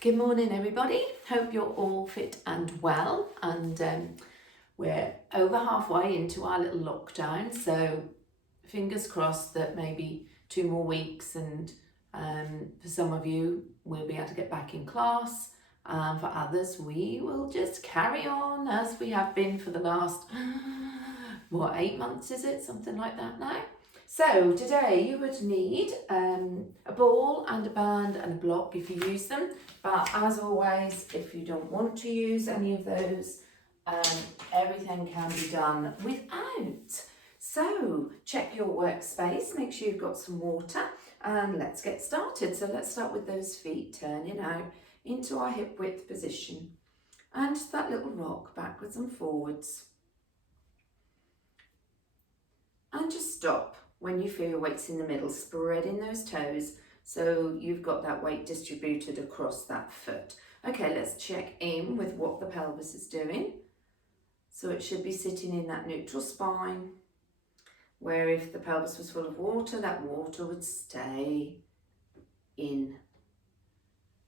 Good morning, everybody. Hope you're all fit and well. And we're over halfway into our little lockdown, so fingers crossed that maybe 2 more weeks, and for some of you, we'll be able to get back in class. For others, we will just carry on as we have been for the last, 8 months is it? Something like that now. So today you would need a ball and a band and a block if you use them. But as always, if you don't want to use any of those, everything can be done without. So check your workspace, make sure you've got some water, and let's get started. So let's start with those feet turning out into our hip width position and that little rock backwards and forwards. And just stop when you feel your weight's in the middle, spreading those toes so you've got that weight distributed across that foot. Okay, let's check in with what the pelvis is doing. So it should be sitting in that neutral spine, where if the pelvis was full of water, that water would stay in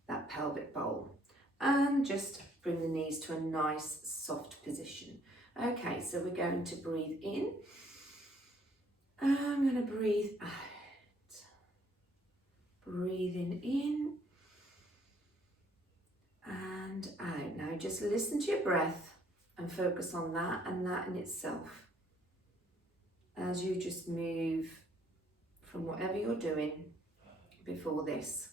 that pelvic bowl. And just bring the knees to a nice soft position. Okay, so we're going to breathe in. I'm going to breathe out. Breathing in and out. Now just listen to your breath and focus on that and that in itself as you just move from whatever you're doing before this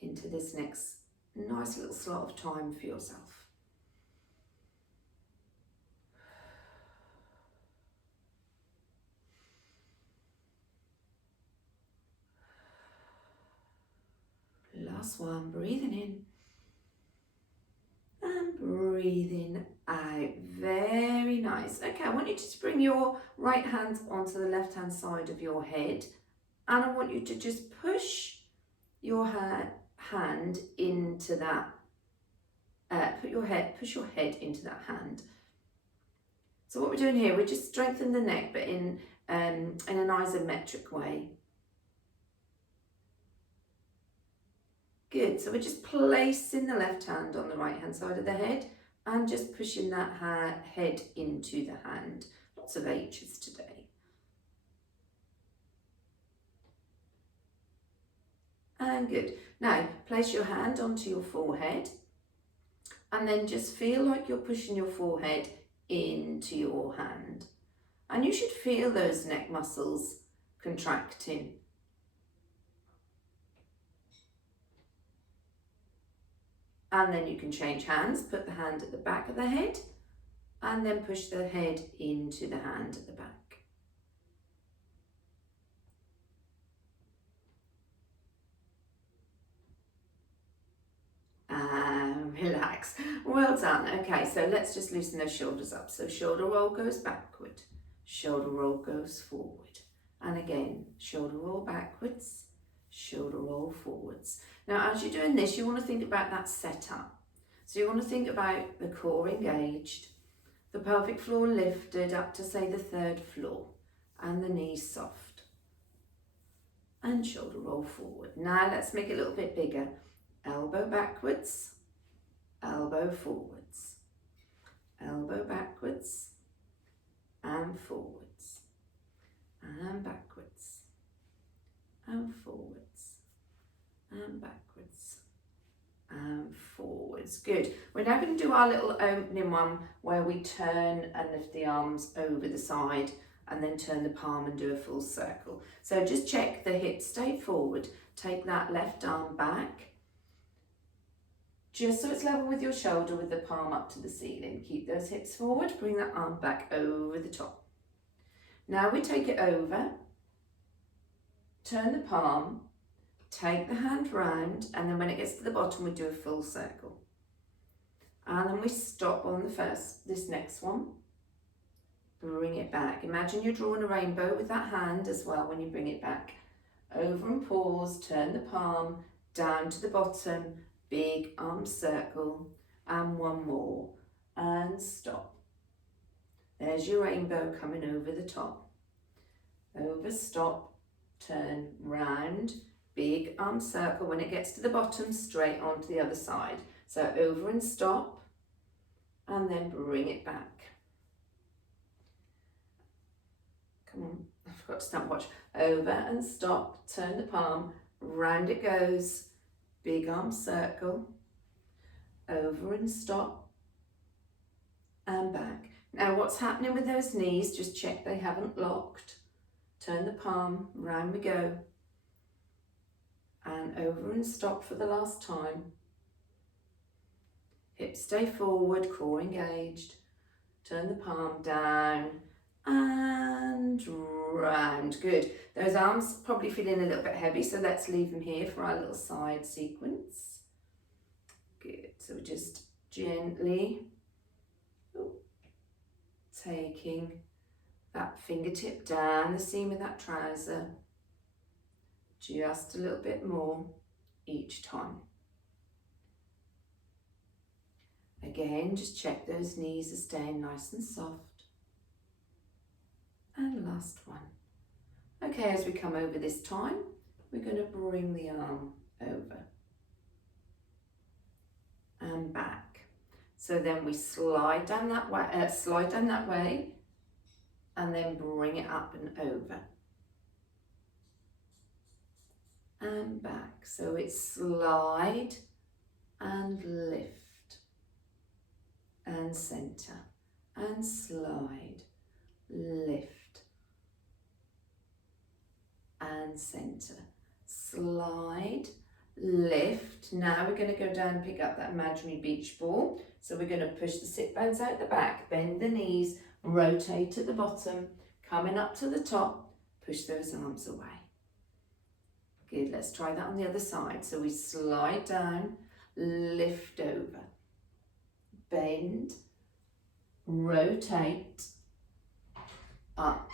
into this next nice little slot of time for yourself. Last one, breathing in and breathing out. Very nice. Okay, I want you to bring your right hand onto the left hand side of your head, and I want you to just push your hand into that, push your head into that hand. So what we're doing here, we're just strengthening the neck, but in an isometric way. Good, so we're just placing the left hand on the right hand side of the head and just pushing that head into the hand. Lots of H's today. And good. Now place your hand onto your forehead and then just feel like you're pushing your forehead into your hand. And you should feel those neck muscles contracting. And then you can change hands, put the hand at the back of the head and then push the head into the hand at the back. And relax. Well done. Okay, so let's just loosen those shoulders up. So shoulder roll goes backward, shoulder roll goes forward. And again, shoulder roll backwards, shoulder roll forwards. Now, as you're doing this, you want to think about that setup. So you want to think about the core engaged, the pelvic floor lifted up to, say, the third floor, and the knees soft. And shoulder roll forward. Now, let's make it a little bit bigger. Elbow backwards, elbow forwards, elbow backwards, and forwards, and backwards, and forwards, and backwards and forwards. Good. We're now going to do our little opening one where we turn and lift the arms over the side and then turn the palm and do a full circle. So just check the hips stay forward. Take that left arm back just so it's level with your shoulder with the palm up to the ceiling. Keep those hips forward, bring that arm back over the top. Now we take it over, turn the palm, take the hand round, and then when it gets to the bottom, we do a full circle. And then we stop on this next one. Bring it back. Imagine you're drawing a rainbow with that hand as well when you bring it back. Over and pause, turn the palm down to the bottom, big arm circle, and one more, and stop. There's your rainbow coming over the top. Over, stop, turn round, big arm circle. When it gets to the bottom, straight onto the other side. So over and stop, and then bring it back. Come on, I forgot to stopwatch. Over and stop, turn the palm, round it goes, big arm circle, over and stop, and back. Now what's happening with those knees, just check they haven't locked. Turn the palm, round we go, and over and stop for the last time. Hips stay forward, core engaged. Turn the palm down and round. Good. Those arms probably feeling a little bit heavy, so let's leave them here for our little side sequence. Good. So we're just gently taking that fingertip down the seam of that trouser. Just a little bit more each time. Again, just check those knees are staying nice and soft. And last one. Okay, as we come over this time, we're going to bring the arm over and back. So then we slide down that way, and then bring it up and over. And back. So it's slide and lift. And center, and slide, lift, and center, slide, lift. Now we're going to go down and pick up that imaginary beach ball. So we're going to push the sit bones out the back, bend the knees, rotate to the bottom, coming up to the top, push those arms away. Good, let's try that on the other side. So we slide down, lift over. Bend, rotate, up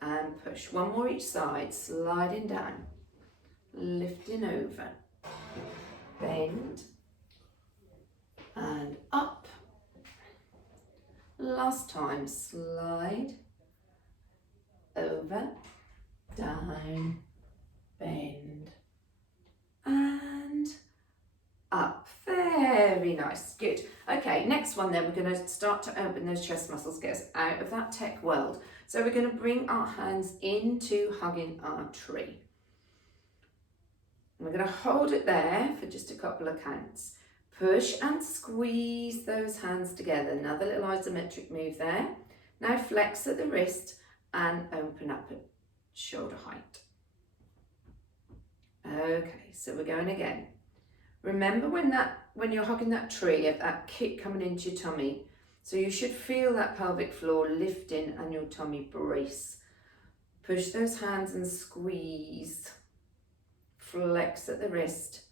and push. One more each side, sliding down, lifting over, bend and up. Last time, slide, over, down, bend and up. Very nice, good. Okay, next one then, we're going to start to open those chest muscles, get us out of that tech world. So we're going to bring our hands into hugging our tree. And we're going to hold it there for just a couple of counts. Push and squeeze those hands together. Another little isometric move there. Now flex at the wrist and open up at shoulder height. Okay, so we're going again. Remember when you're hugging that tree, that kick coming into your tummy. So you should feel that pelvic floor lifting and your tummy brace. Push those hands and squeeze. Flex at the wrist,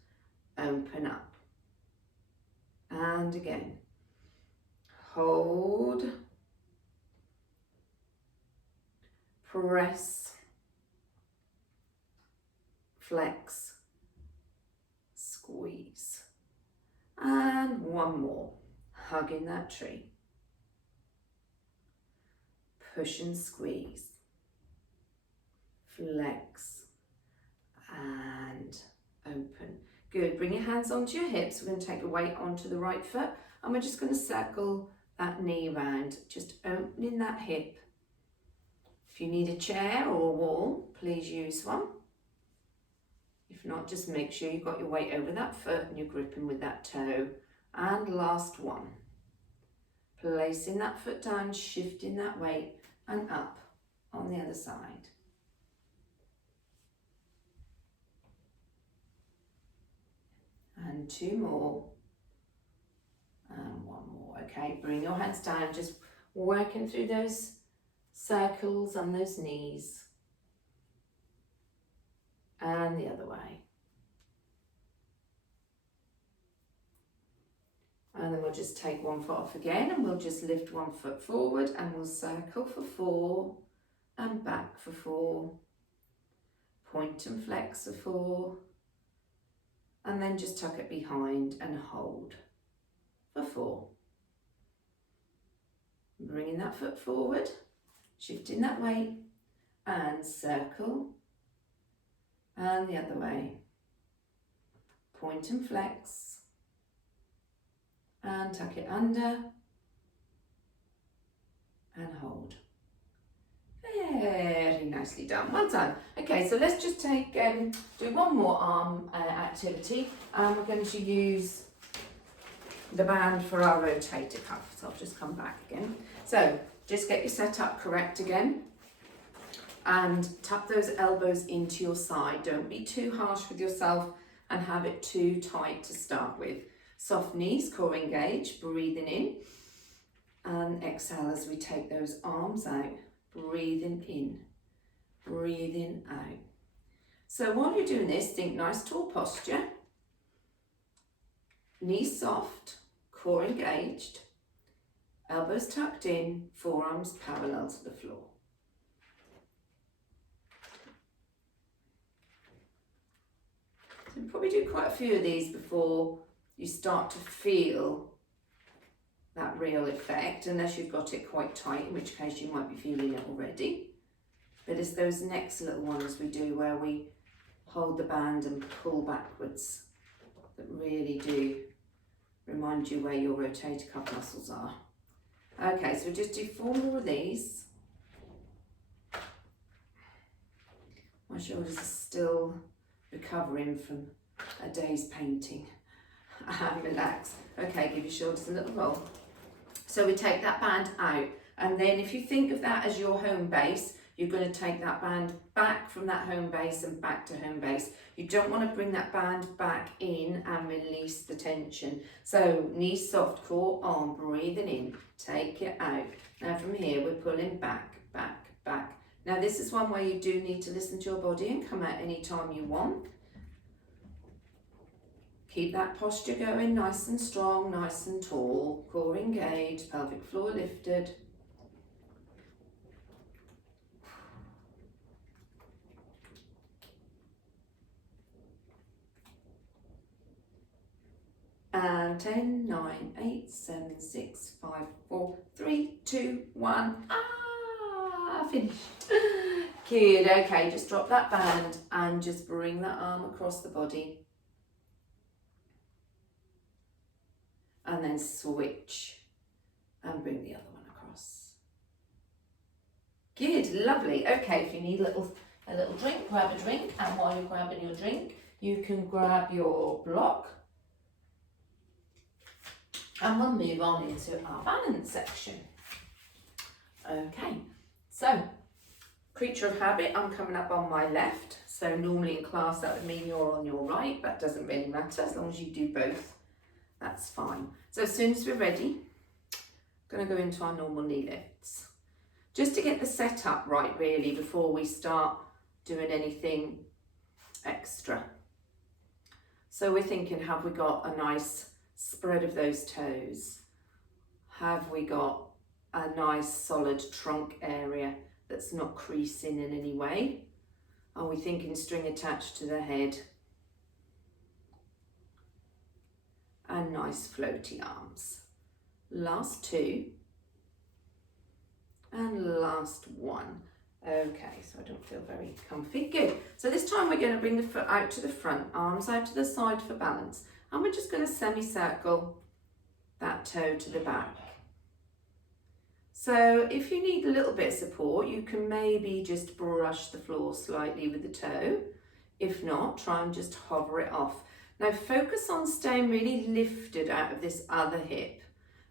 open up. And again. Hold. Press. Flex. Squeeze. And one more. Hugging that tree. Push and squeeze. Flex. And open. Good. Bring your hands onto your hips. We're going to take the weight onto the right foot. And we're just going to circle that knee round. Just opening that hip. If you need a chair or a wall, please use one. If not, just make sure you've got your weight over that foot and you're gripping with that toe. And last one. Placing that foot down, shifting that weight and up on the other side. And two more. And one more. Okay, bring your hands down, just working through those circles on those knees. And the other way. And then we'll just take one foot off again and we'll just lift one foot forward and we'll circle for 4 and back for 4. Point and flex for 4. And then just tuck it behind and hold for 4. Bringing that foot forward, shifting that weight and circle. And the other way. point and flex, and tuck it under, and hold. Very nicely done, well done. Okay, so let's just take, do one more arm activity, and we're going to use the band for our rotator cuff. So I'll just come back again. So just get your setup correct again, and tuck those elbows into your side. Don't be too harsh with yourself and have it too tight to start with. Soft knees, core engaged, breathing in, and exhale as we take those arms out. Breathing in, breathing out. So while you're doing this, think nice tall posture, knees soft, core engaged, elbows tucked in, forearms parallel to the floor. So you probably do quite a few of these before you start to feel that real effect, unless you've got it quite tight, in which case you might be feeling it already. But it's those next little ones we do where we hold the band and pull backwards that really do remind you where your rotator cuff muscles are. Okay, so we'll just do 4 more of these. My shoulders are still recovering from a day's painting. And relax. Okay, give your shoulders a little roll. So we take that band out, and then if you think of that as your home base, you're going to take that band back from that home base and back to home base. You don't want to bring that band back in and release the tension. So knees soft, core arm, breathing in, take it out. Now from here we're pulling back, back, back. Now this is one where you do need to listen to your body and come out anytime you want. Keep that posture going, nice and strong, nice and tall, core engaged, pelvic floor lifted. And 10, 9, 8, 7, 6, 5, 4, 3, 2, 1. Finished. Good, okay, just drop that band and just bring that arm across the body. And then switch and bring the other one across. Good, lovely. Okay, if you need a little drink, grab a drink. And while you're grabbing your drink, you can grab your block. And we'll move on into our balance section. Okay, so creature of habit, I'm coming up on my left. So normally in class that would mean you're on your right. That doesn't really matter as long as you do both. That's fine. So as soon as we're ready, I'm going to go into our normal knee lifts. Just to get the setup right really before we start doing anything extra. So we're thinking, have we got a nice spread of those toes? Have we got a nice solid trunk area that's not creasing in any way? Are we thinking string attached to the head? And nice floaty arms. Last 2 and last 1. Okay, so I don't feel very comfy. Good. So this time we're going to bring the foot out to the front, arms out to the side for balance, and we're just going to semicircle that toe to the back. So if you need a little bit of support, you can maybe just brush the floor slightly with the toe. If not, try and just hover it off. Now focus on staying really lifted out of this other hip,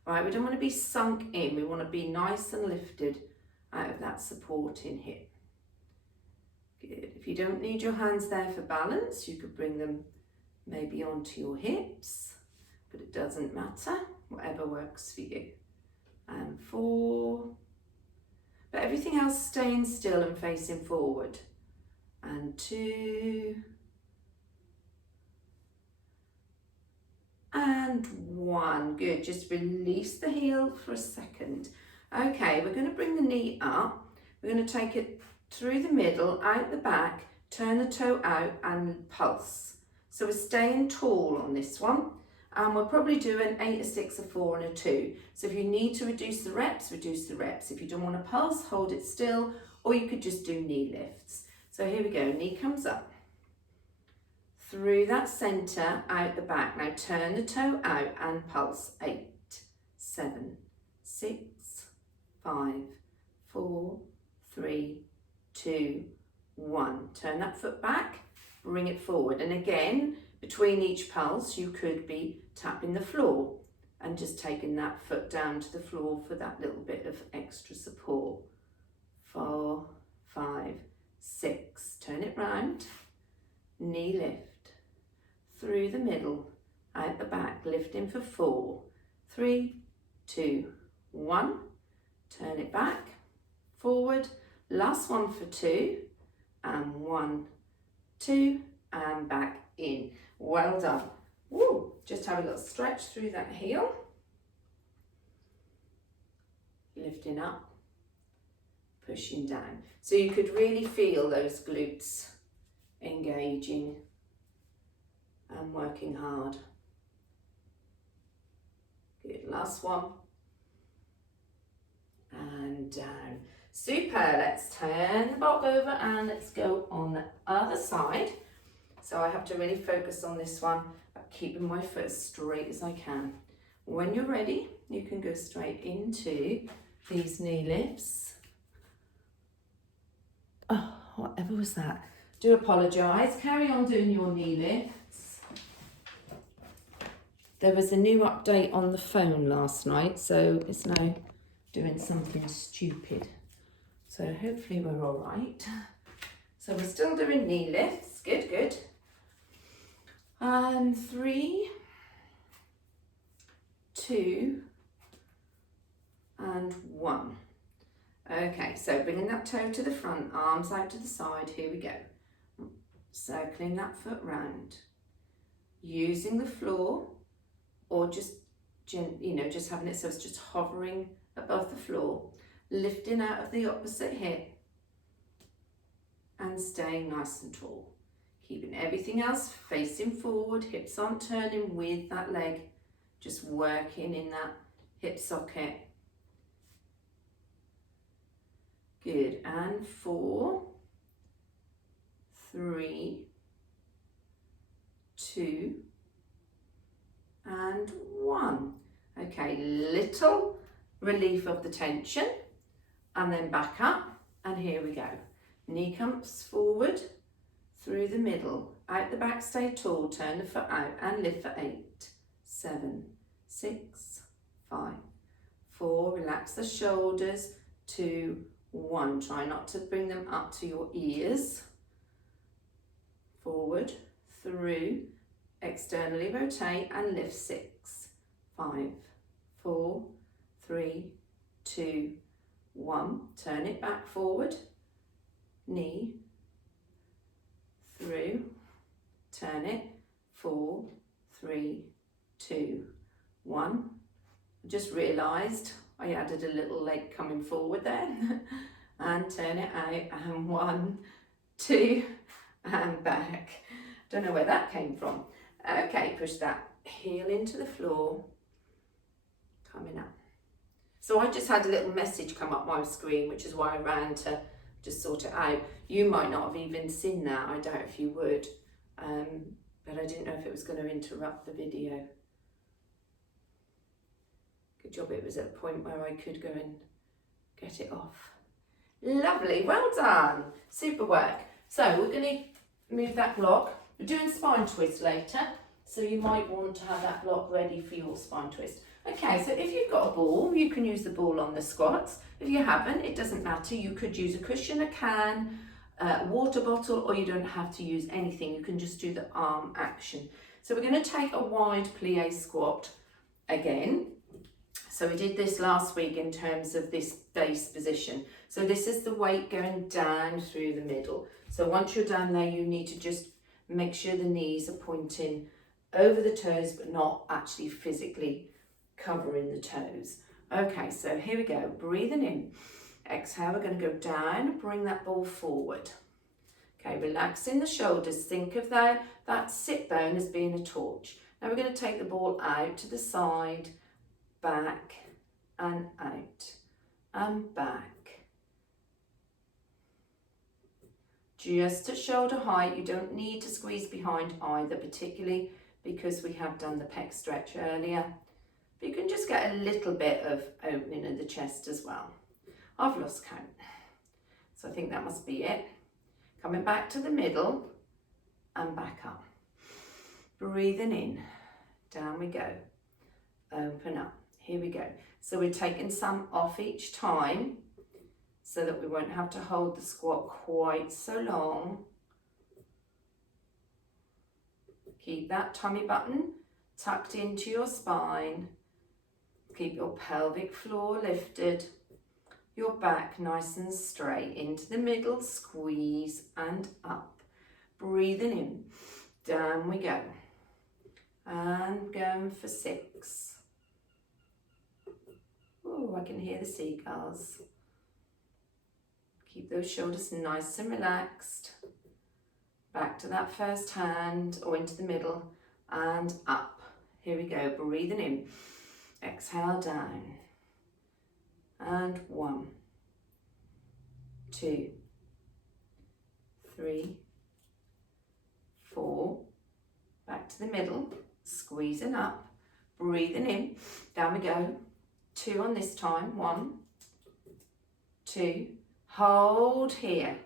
right? We don't want to be sunk in, we want to be nice and lifted out of that supporting hip. Good. If you don't need your hands there for balance, you could bring them maybe onto your hips, but it doesn't matter, whatever works for you. And 4, but everything else staying still and facing forward. And 2, and 1. Good, just release the heel for a second. Okay, we're going to bring the knee up. We're going to take it through the middle, out the back, turn the toe out and pulse. So we're staying tall on this one. And we'll probably do an 8, a 6, a 4 and a 2. So if you need to reduce the reps, reduce the reps. If you don't want to pulse, hold it still, or you could just do knee lifts. So here we go, knee comes up. 3, through that centre, out the back. Now turn the toe out and pulse. 8, 7, 6, 5, 4, 3, 2, 1. Turn that foot back, bring it forward. And again, between each pulse, you could be tapping the floor and just taking that foot down to the floor for that little bit of extra support. 4, 5, 6. Turn it round. Knee lift. Through the middle, out the back, lifting for 4, 3, 2, 1. Turn it back, forward. Last one for 2, and 1, 2, and back in. Well done. Woo. Just have a little stretch through that heel. Lifting up, pushing down. So you could really feel those glutes engaging and working hard. Good, last one. And down. Super, let's turn the block over and let's go on the other side. So I have to really focus on this one, but keeping my foot as straight as I can. When you're ready, you can go straight into these knee lifts. Oh, whatever was that? Do apologise. Carry on doing your knee lifts. There was a new update on the phone last night, so it's now doing something stupid. So hopefully we're all right. So we're still doing knee lifts. Good, good. And 3, 2, and 1. Okay, so bringing that toe to the front, arms out to the side. Here we go. Circling that foot round. Using the floor, or just, just having it so it's just hovering above the floor. Lifting out of the opposite hip and staying nice and tall. Keeping everything else facing forward, hips aren't turning with that leg, just working in that hip socket. Good, and 4, 3, 2, and 1. Okay, little relief of the tension. And then back up, and here we go. Knee comes forward, through the middle, out the back, stay tall, turn the foot out and lift for 8, 7, 6, 5, 4, relax the shoulders, 2, 1. Try not to bring them up to your ears. Forward, through, externally rotate and lift 6, 5, 4, 3, 2, 1. Turn it back forward, knee, through, turn it, 4, 3, 2, 1. I just realised I added a little leg coming forward there. And turn it out, and 1, 2, and back. Don't know where that came from. Okay, push that heel into the floor, coming up. So I just had a little message come up my screen, which is why I ran to just sort it out. You might not have even seen that, I doubt if you would, but I didn't know if it was going to interrupt the video. Good job it was at a point where I could go and get it off. Lovely, well done, super work. So we're going to move that block. We're doing spine twist later, so you might want to have that block ready for your spine twist. Okay, so if you've got a ball, you can use the ball on the squats. If you haven't, it doesn't matter. You could use a cushion, a can, a water bottle, or you don't have to use anything. You can just do the arm action. So we're going to take a wide plie squat again. So we did this last week in terms of this base position. So this is the weight going down through the middle. So once you're down there, you need to just make sure the knees are pointing over the toes, but not actually physically covering the toes. Okay, so here we go. Breathing in. Exhale, we're going to go down, bring that ball forward. Okay, relaxing the shoulders. Think of that sit bone as being a torch. Now we're going to take the ball out to the side, back and out and back. just at shoulder height. You don't need to squeeze behind either, particularly because we have done the pec stretch earlier. But you can just get a little bit of opening of the chest as well. I've lost count, so I think that must be it. Coming back to the middle and back up. Breathing in, down we go. Open up, here we go. So we're taking some off each time so that we won't have to hold the squat quite so long. Keep that tummy button tucked into your spine. Keep your pelvic floor lifted. Your back nice and straight, into the middle, squeeze and up. Breathing in, down we go. And going for 6. Oh, I can hear the seagulls. Keep those shoulders nice and relaxed. Back to that first hand or into the middle and up. Here we go, breathing in. Exhale down. And 1, 2, 3, 4. Back to the middle, squeezing up, breathing in. Down we go. 2 on this time. 1, 2. Hold here.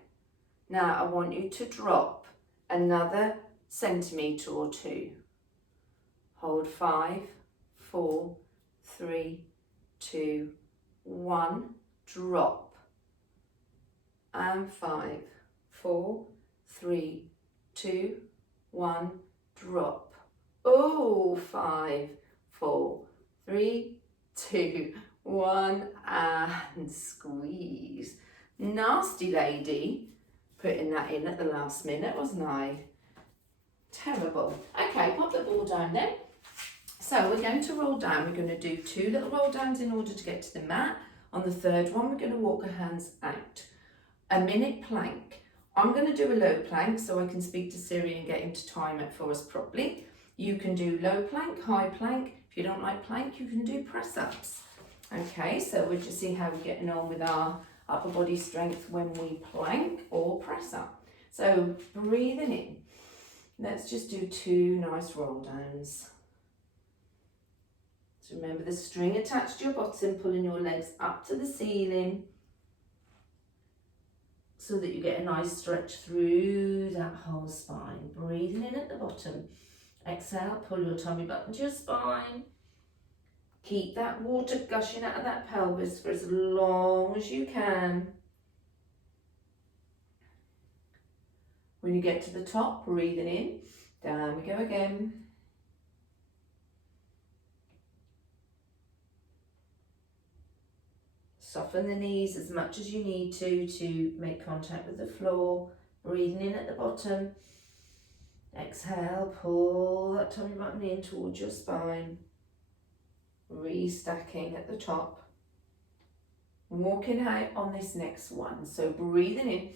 Now I want you to drop another centimetre or 2. Hold 5, 4, 3, 2, 1. Drop. And 5, 4, 3, 2, 1. Drop. Oh, 5, 4, 3, 2, 1, and squeeze. Nasty lady, putting that in at the last minute, wasn't I? Terrible. Okay, pop the ball down then. So we're going to roll down. We're going to do 2 little roll downs in order to get to the mat. On the third one, we're going to walk our hands out. A minute plank. I'm going to do a low plank so I can speak to Siri and get him to time it for us properly. You can do low plank, high plank. If you don't like plank, you can do press-ups. Okay, so we'll just see how we're getting on with our upper body strength when we plank or press up. So breathing in. Let's just do 2 nice roll downs. So remember the string attached to your bottom, pulling your legs up to the ceiling so that you get a nice stretch through that whole spine. Breathing in at the bottom. Exhale, pull your tummy button to your spine. Keep that water gushing out of that pelvis for as long as you can. When you get to the top, breathing in, down we go again. Soften the knees as much as you need to make contact with the floor. Breathing in at the bottom. Exhale, pull that tummy button in towards your spine. Restacking at the top. Walking out on this next one. So breathing in,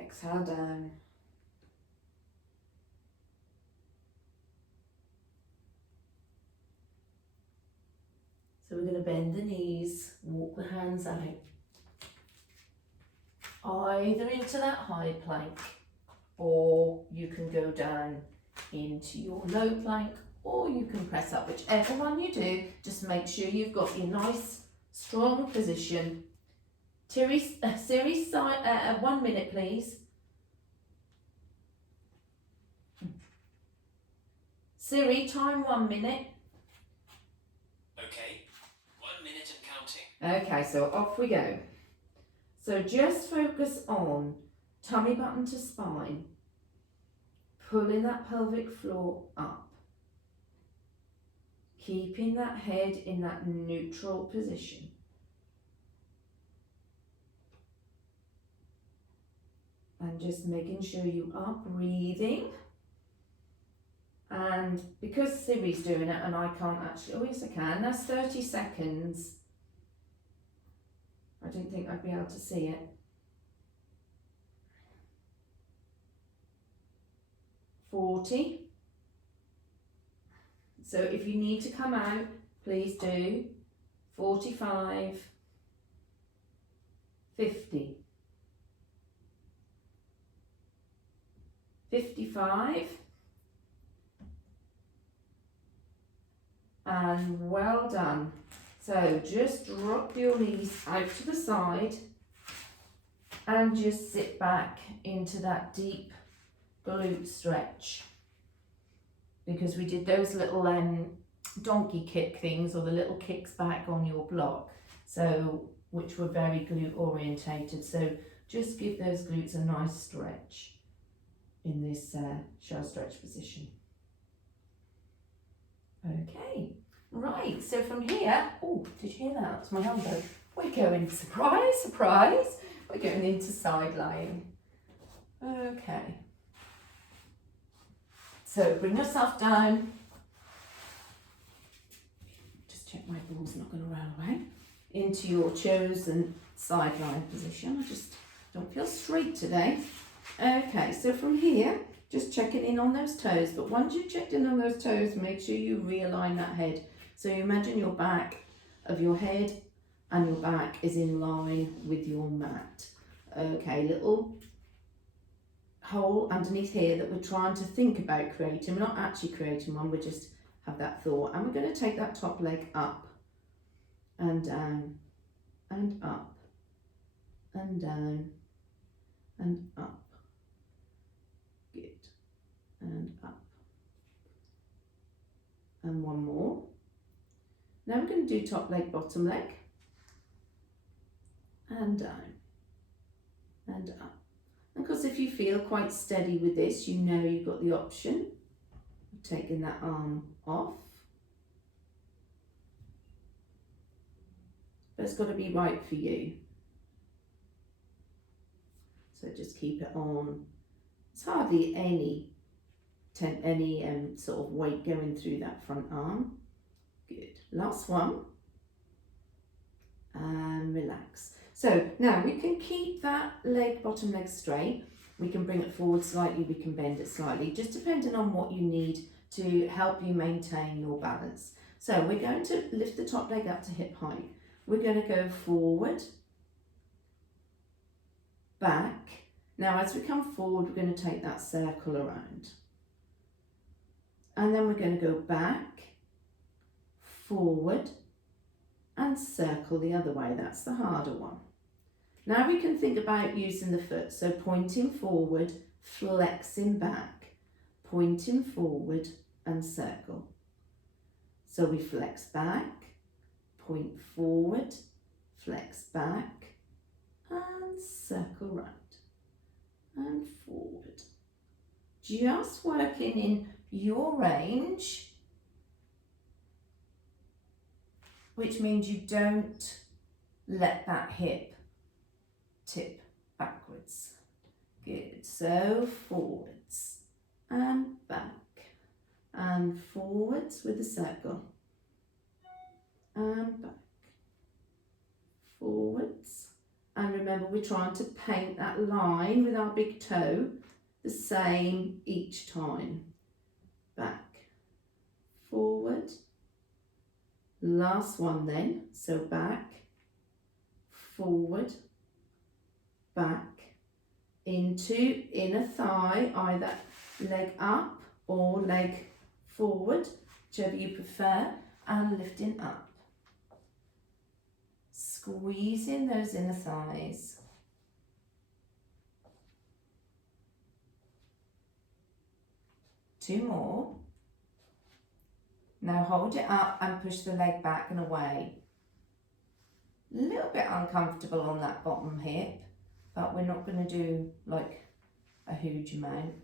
exhale down. So we're going to bend the knees, walk the hands out. Either into that high plank, or you can go down into your low plank, or you can press up. Whichever one you do, just make sure you've got your nice, strong position. Siri, 1 minute, please. Siri, time 1 minute. Okay, 1 minute and counting. Okay, so off we go. So just focus on tummy button to spine, pulling that pelvic floor up, keeping that head in that neutral position. And just making sure you are breathing. And because Siri's doing it and I can't actually, oh yes I can, that's 30 seconds. I didn't think I'd be able to see it. 40. So if you need to come out, please do. 45. 50. 55. And well done. So just drop your knees out to the side and just sit back into that deep glute stretch, because we did those little donkey kick things, or the little kicks back on your block, so which were very glute orientated. So just give those glutes a nice stretch in this shell stretch position. Okay, right, so from here, oh, did you hear that? That's my elbow. We're going, surprise, surprise, we're going into side lying. Okay. So bring yourself down. Just check my ball's not going to run away. Into your chosen side lying position. I just don't feel straight today. Okay, so from here, just checking in on those toes. But once you've checked in on those toes, make sure you realign that head. So you imagine your back of your head and your back is in line with your mat. Okay, little hole underneath here that we're trying to think about creating. We're not actually creating one, we just have that thought. And we're going to take that top leg up and down and up and down and up. Good. And up. And one more. Now we're going to do top leg, bottom leg. And down. And up. And because if you feel quite steady with this, you know you've got the option of taking that arm off. But it's got to be right for you. So just keep it on. It's hardly any sort of weight going through that front arm. Good. Last one. And relax. So now we can keep that leg, bottom leg straight. We can bring it forward slightly, we can bend it slightly, just depending on what you need to help you maintain your balance. So we're going to lift the top leg up to hip height. We're going to go forward, back. Now as we come forward, we're going to take that circle around. And then we're going to go back, forward, and circle the other way. That's the harder one. Now we can think about using the foot. So pointing forward, flexing back, pointing forward and circle. So we flex back, point forward, flex back and circle round and forward. Just working in your range, which means you don't let that hip tip backwards. Good. So forwards and back and forwards with a circle and back, forwards. And remember, we're trying to paint that line with our big toe the same each time. Back, forward. Last one then. So back, forward, back, into inner thigh, either leg up or leg forward, whichever you prefer, and lifting up. Squeezing those inner thighs. Two more. Now hold it up and push the leg back and away. A little bit uncomfortable on that bottom hip, but we're not going to do like a huge amount.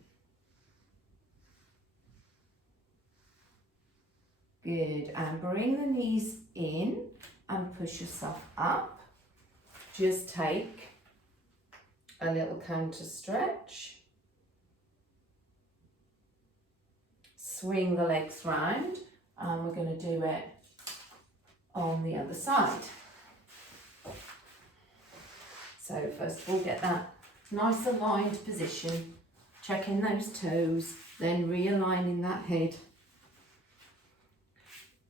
Good, and bring the knees in and push yourself up. Just take a little counter stretch. Swing the legs round, and we're going to do it on the other side. So first of all, get that nice aligned position, checking those toes, then realigning that head.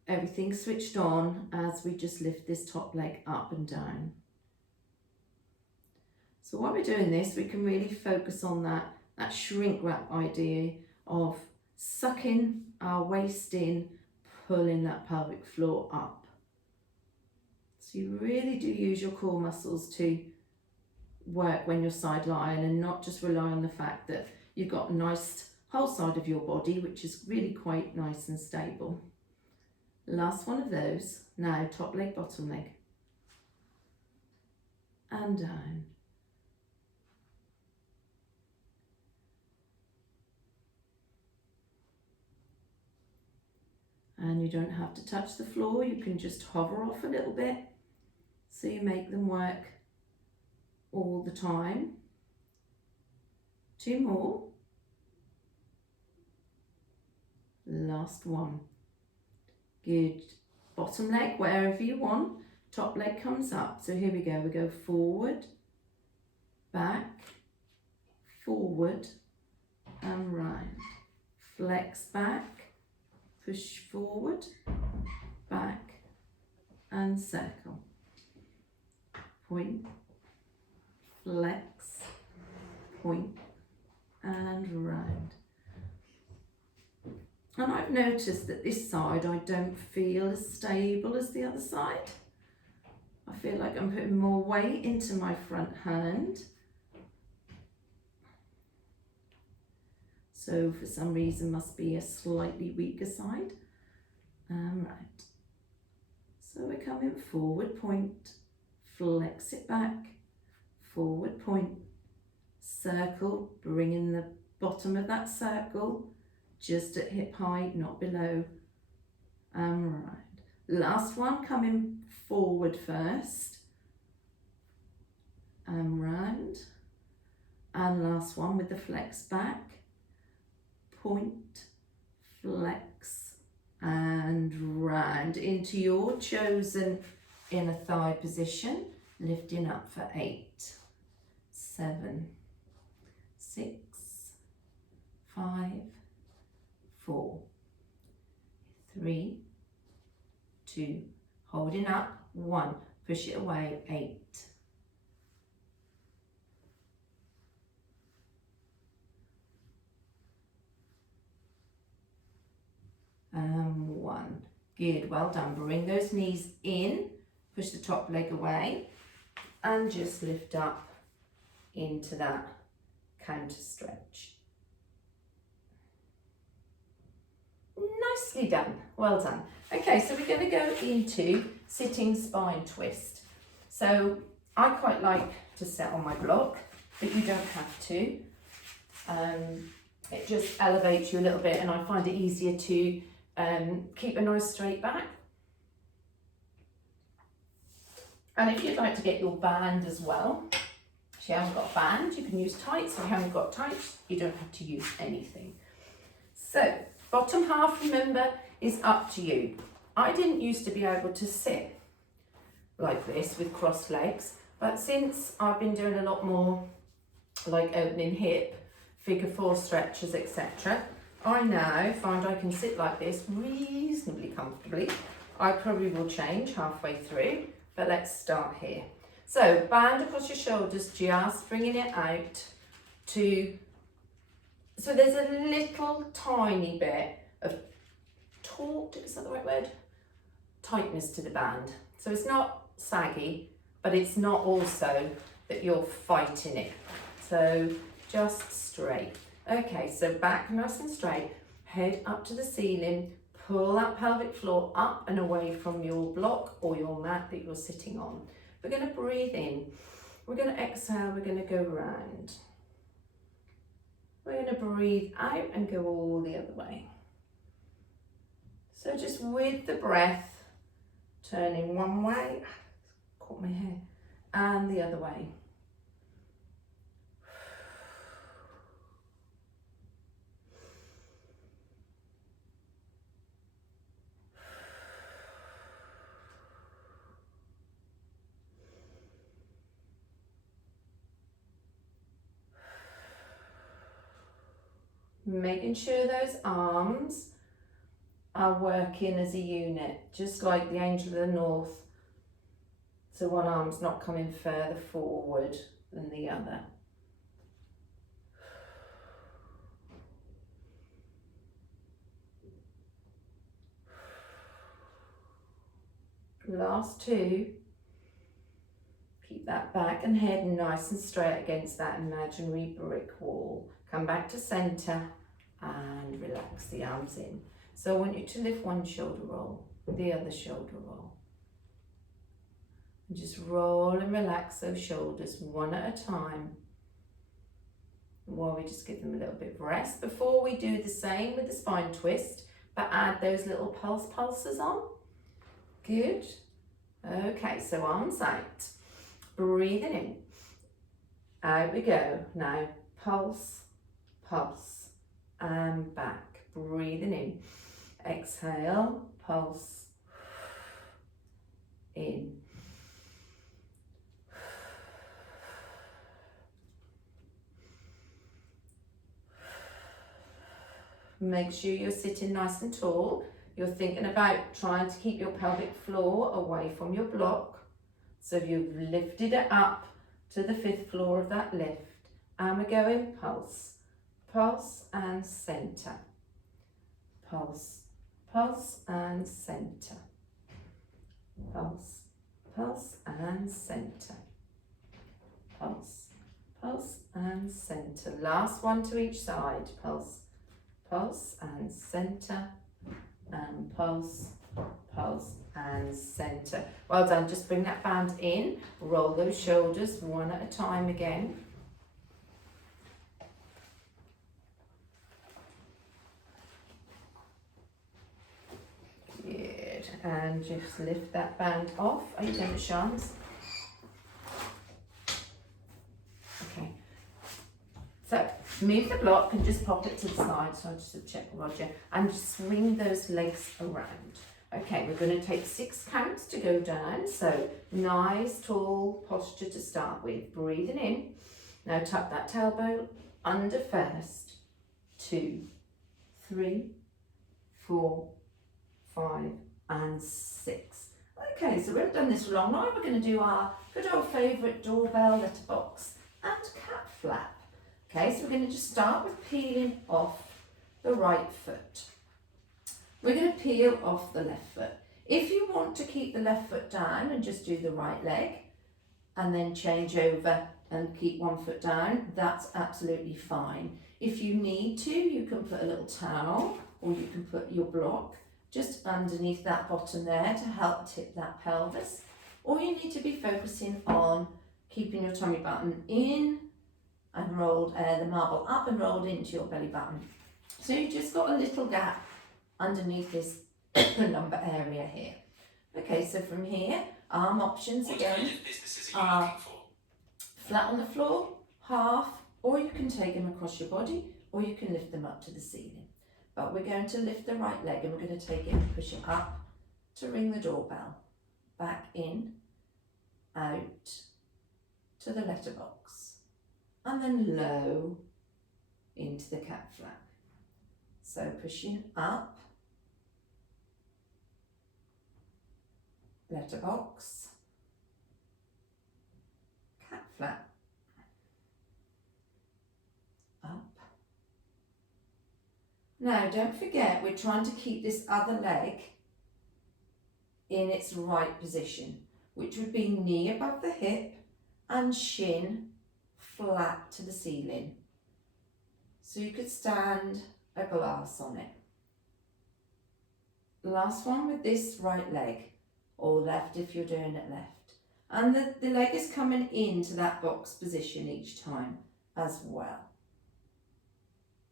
Everything switched on as we just lift this top leg up and down. So while we're doing this, we can really focus on that that shrink wrap idea of sucking our waist in, pulling that pelvic floor up. So you really do use your core muscles to work when you're side lying, and not just rely on the fact that you've got a nice whole side of your body, which is really quite nice and stable. Last one of those. Now top leg, bottom leg. And down. And you don't have to touch the floor, you can just hover off a little bit, so you make them work all the time. 2 more. Last one. Good. Bottom leg wherever you want, top leg comes up. So here we go forward, back, forward and round. Flex back, push forward, back and circle. Point, flex, point and round. And I've noticed that this side I don't feel as stable as the other side. I feel like I'm putting more weight into my front hand. So for some reason must be a slightly weaker side. Right. So we're coming forward, point, flex it back, forward point, circle, bringing the bottom of that circle just at hip height, not below. Right. Last one, coming forward first. Round. And last one with the flex back. Point, flex, and round into your chosen inner thigh position. Lifting up for 8, 7, 6, 5, 4, 3, 2, holding up, 1, push it away, 8. And 1. Good, well done. Bring those knees in, push the top leg away, and just lift up into that counter stretch. Nicely done, well done. Okay, so we're going to go into sitting spine twist. So I quite like to sit on my block, but you don't have to. It just elevates you a little bit, and I find it easier to keep a nice straight back. And if you'd like to get your band as well, if you haven't got a band, you can use tights. If you haven't got tights, you don't have to use anything. So bottom half, remember, is up to you. I didn't used to be able to sit like this with crossed legs, but since I've been doing a lot more like opening hip, figure 4 stretches, etc., I now find I can sit like this reasonably comfortably. I probably will change halfway through, but let's start here. So band across your shoulders, just bringing it out to, so there's a little tiny bit of taut, is that the right word? Tightness to the band. So it's not saggy, but it's not also that you're fighting it. So just straight. Okay, so back nice and straight, head up to the ceiling, pull that pelvic floor up and away from your block or your mat that you're sitting on. We're going to breathe in, we're going to exhale, we're going to go round. We're going to breathe out and go all the other way. So just with the breath, turning one way, caught my hair, and the other way. Making sure those arms are working as a unit, just like the Angel of the North. So one arm's not coming further forward than the other. last two. Keep that back and head nice and straight against that imaginary brick wall. Come back to centre and relax the arms in. So I want you to lift one shoulder roll, the other shoulder roll. And just roll and relax those shoulders one at a time, while we just give them a little bit of rest before we do the same with the spine twist, but add those little pulses on. Good. Okay, so arms out. Breathing in. Out we go. Now pulse, pulse, and back. Breathing in. Exhale, pulse, in. Make sure you're sitting nice and tall. You're thinking about trying to keep your pelvic floor away from your block. So you've lifted it up to the 5th floor of that lift. And we're going pulse, pulse and centre. Pulse, pulse and centre. Pulse, pulse and centre. Pulse, pulse and centre. Last one to each side. Pulse, pulse and centre, and pulse, pulse and centre. Well done. Just bring that band in, roll those shoulders one at a time again. Good. And just lift that band off. Are you doing the shams? Okay. So move the block and just pop it to the side. So I just have checked Roger. And just swing those legs around. Okay, we're going to take 6 counts to go down. So nice tall posture to start with. Breathing in. Now tuck that tailbone under first. 2, 3, 4, 5 and 6. Okay, so we've done this long. Now we're going to do our good old favourite doorbell, letterbox and cat flap. Okay, so we're going to just start with peeling off the right foot. We're going to peel off the left foot. If you want to keep the left foot down and just do the right leg and then change over and keep one foot down, that's absolutely fine. If you need to, you can put a little towel or you can put your block just underneath that bottom there to help tip that pelvis. Or you need to be focusing on keeping your tummy button in and rolled the marble up and rolled into your belly button. So you've just got a little gap underneath this lumbar area here. Okay, so from here, arm options again are flat on the floor, half, or you can take them across your body, or you can lift them up to the ceiling. But we're going to lift the right leg and we're going to take it and push it up to ring the doorbell. Back in, out to the letterbox, and then low into the cat flap. So pushing up, letterbox, cat flap, up. Now don't forget we're trying to keep this other leg in its right position, which would be knee above the hip and shin flat to the ceiling. So you could stand a glass on it. Last one with this right leg, or left if you're doing it left. And the leg is coming into that box position each time as well.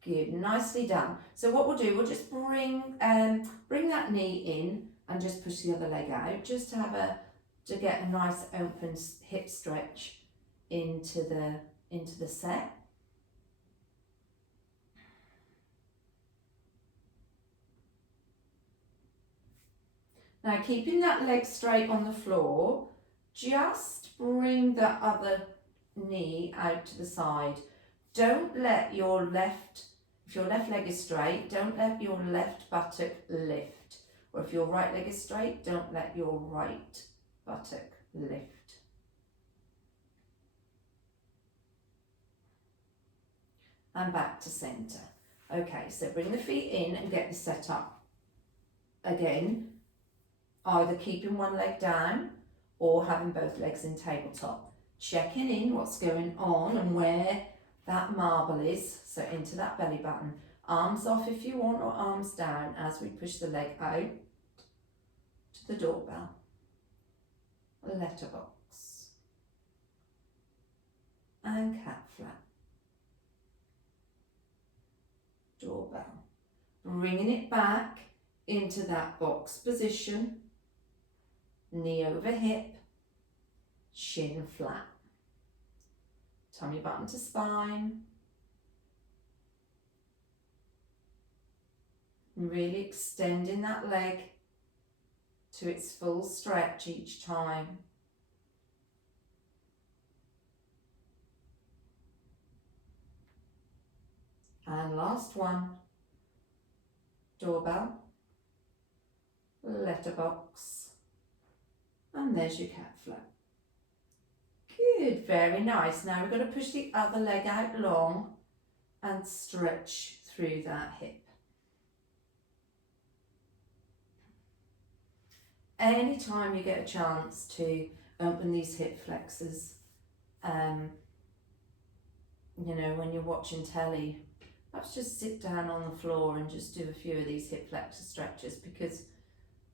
Good, nicely done. So what we'll do, we'll just bring that knee in and just push the other leg out, just to get a nice open hip stretch into the set. Now keeping that leg straight on the floor, just bring the other knee out to the side. Don't let your left, if your left leg is straight, don't let your left buttock lift. Or if your right leg is straight, don't let your right buttock lift. And back to centre. Okay, so bring the feet in and get the set up again. either keeping one leg down or having both legs in tabletop. Checking in what's going on and where that marble is, so into that belly button. Arms off if you want, or arms down as we push the leg out to the doorbell, letterbox, and cat flap. Doorbell. Bringing it back into that box position, knee over hip, shin flat. Tummy button to spine. And really extending that leg to its full stretch each time. And last one, doorbell, letterbox, and there's your cat flap. Good, very nice. Now we're going to push the other leg out long and stretch through that hip. Anytime you get a chance to open these hip flexors, you know, when you're watching telly, perhaps just sit down on the floor and just do a few of these hip flexor stretches, because